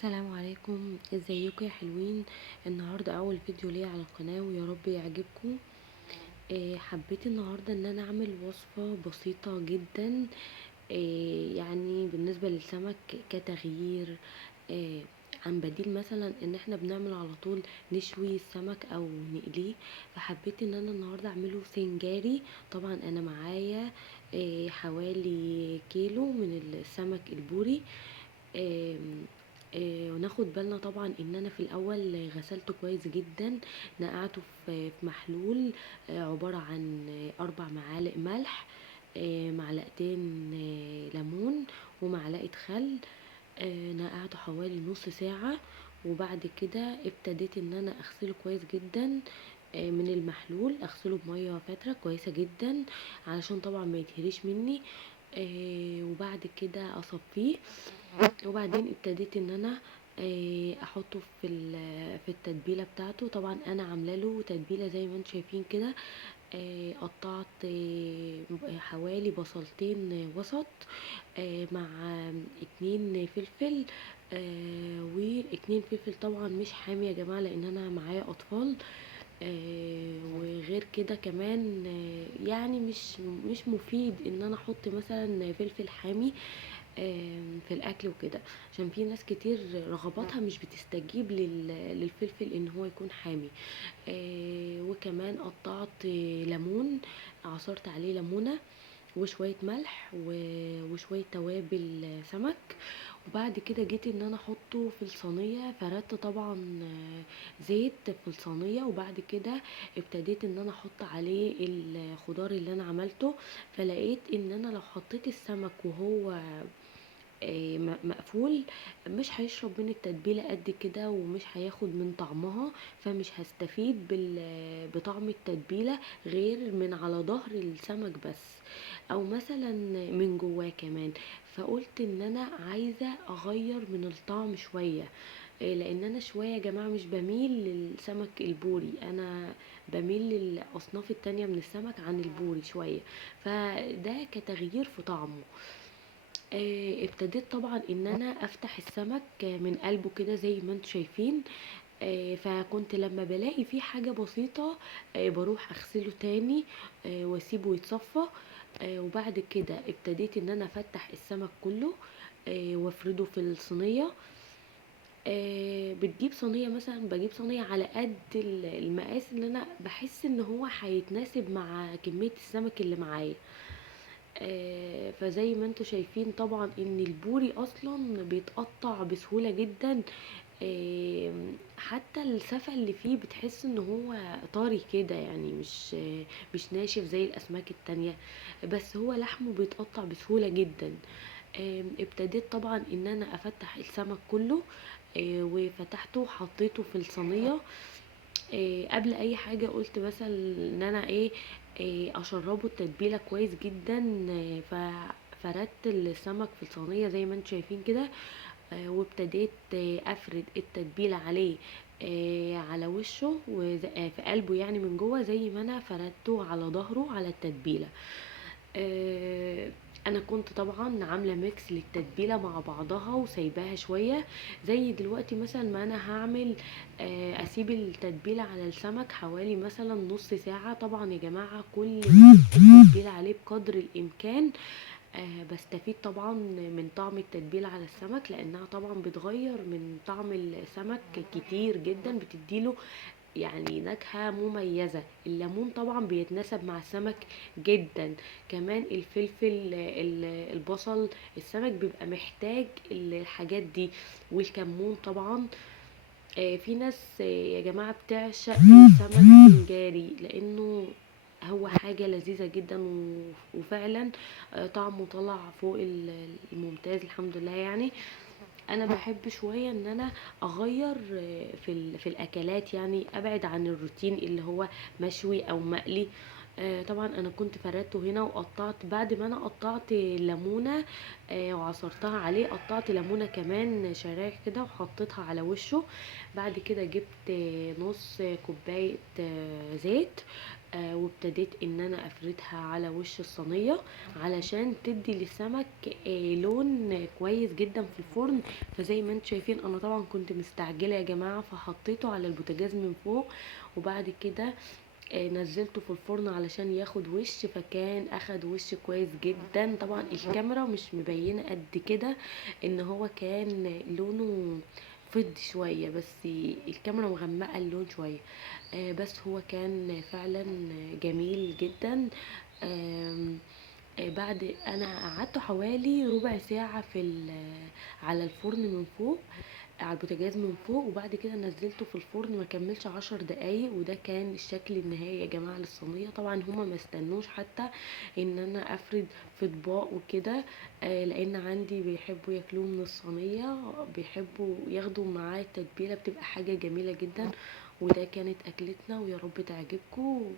السلام عليكم، ازيكم يا حلوين؟ النهارده اول فيديو ليا على القناه ويا رب يعجبكم. حبيت النهارده ان انا اعمل وصفه بسيطه جدا. يعني بالنسبه للسمك كتغيير. آه عن بديل مثلا ان احنا بنعمل على طول نشوي السمك او نقليه. فحبيت ان انا النهارده اعمله سنجاري. طبعا انا معايا حوالي كيلو من السمك البوري. آمم، وناخد بالنا طبعًا إن أنا في الأول غسلته كويس جدًا، نقعته في محلول عبارة عن 4 معالق ملح، معلقتين ليمون، ومعلقة خل. نقعته حوالي نص ساعة، وبعد كده ابتديت إن أنا أغسله كويس جدًا من المحلول، أغسله بمَيّة فاترة كويسة جدًا علشان طبعًا ما يتهريش مني. وبعد كده أصفيه، وبعدين ابتديت ان انا احطه في التتبيله بتاعته. طبعا انا عامله له تتبيله زي ما انتم شايفين كده. قطعت حوالي بصلتين وسط، مع 2 فلفل، و2 فلفل طبعا مش حامي يا جماعه لان انا معايا اطفال. وغير كده كمان يعني مش مفيد ان انا احط مثلا فلفل حامي في الاكل وكده، عشان في ناس كتير رغباتها مش بتستجيب للفلفل ان هو يكون حامي. وكمان قطعت ليمون، عصرت عليه ليمونه وشويه ملح وشويه توابل سمك. وبعد كده جيت ان انا احطه في الصينيه، فردت طبعا زيت في الصينيه، وبعد كده ابتديت ان انا احط عليه الخضار اللي انا عملته. فلقيت ان انا لو حطيت السمك وهو مقفول مش هيشرب من التتبيله قد كده ومش هياخد من طعمها، فمش هستفيد بطعم التتبيله غير من على ظهر السمك بس، او مثلا من جواه كمان. فقلت ان انا عايزه اغير من الطعم شويه. لان انا شويه يا جماعه مش بميل للسمك البوري، انا بميل للاصناف التانية من السمك عن البوري شويه. فده كتغيير في طعمه. ابتديت طبعا ان انا افتح السمك من قلبه كده زي ما انتم شايفين. فكنت لما بلاقي فيه حاجة بسيطة بروح اغسله تاني واسيبه يتصفى. وبعد كده ابتديت ان انا افتح السمك كله وافرده في الصينية. بتجيب صينية مثلا، بجيب صينية على قد المقاس اللي انا بحس ان هو هيتناسب مع كمية السمك اللي معايا. فزي ما انتوا شايفين طبعا ان البوري اصلا بيتقطع بسهولة جدا. حتى السفة اللي فيه بتحس ان هو طري كده، يعني مش ناشف زي الاسماك التانية، بس هو لحمه بيتقطع بسهولة جدا. ابتديت طبعا ان انا افتح السمك كله، وفتحته وحطيته في الصينية. قبل اي حاجة قلت مثلا ان انا اشربه التتبيلة كويس جدا. فردت السمك في الصينية زي ما انتم شايفين كده. وابتديت افرد التتبيلة عليه، على وشه في قلبه، يعني من جوه زي ما انا فردته على ظهره على التتبيلة. آه، انا كنت طبعا عامله ميكس للتتبيله مع بعضها وسايباها شويه. زي دلوقتي مثلا ما انا هعمل اسيب التتبيله على السمك حوالي مثلا نص ساعه. طبعا يا جماعه كل ما التتبيله عليه بقدر الامكان بستفيد طبعا من طعم التتبيله على السمك، لانها طبعا بتغير من طعم السمك كتير جدا، بتديله يعني نكهة مميزة. الليمون طبعا بيتناسب مع السمك جدا، كمان الفلفل، البصل، السمك بيبقى محتاج الحاجات دي، والكمون طبعا. في ناس يا جماعة بتعشق السمك سنجاري لانه هو حاجة لذيذة جدا وفعلا طعمه طلع فوق الممتاز الحمد لله يعني. انا بحب شويه ان انا اغير في الاكلات، يعني ابعد عن الروتين اللي هو مشوي او مقلي. طبعا انا كنت فردته هنا وقطعت، بعد ما انا قطعت ليمونه وعصرتها عليه، قطعت ليمونه كمان شرايح كده وحطيتها على وشه. بعد كده جبت نص كوبايه زيت، وابتديت ان انا افردها على وش الصينيه علشان تدي للسمك لون كويس جدا في الفرن. فزي ما انتم شايفين انا طبعا كنت مستعجله يا جماعه، فحطيته على البوتاجاز من فوق، وبعد كده نزلته في الفرن علشان ياخد وش، فكان اخد وش كويس جدا. طبعا الكاميرا مش مبينه قد كده ان هو كان لونه فضي شويه، بس الكاميرا مغمقه اللون شويه. بس هو كان فعلا جميل جدا. آم، بعد انا قعدته حوالي ربع ساعه على الفرن من فوق، على البوتاجاز من فوق، وبعد كده نزلته في الفرن ما كملش 10 دقايق، وده كان الشكل النهائي يا جماعه للصينيه. طبعا هما ما استنوش حتى ان انا افرد في اطباق وكده، لان عندي بيحبوا ياكلوه من الصينيه، بيحبوا ياخدوا معاه التتبيله، بتبقى حاجه جميله جدا. وده كانت اكلتنا، ويا رب تعجبكم.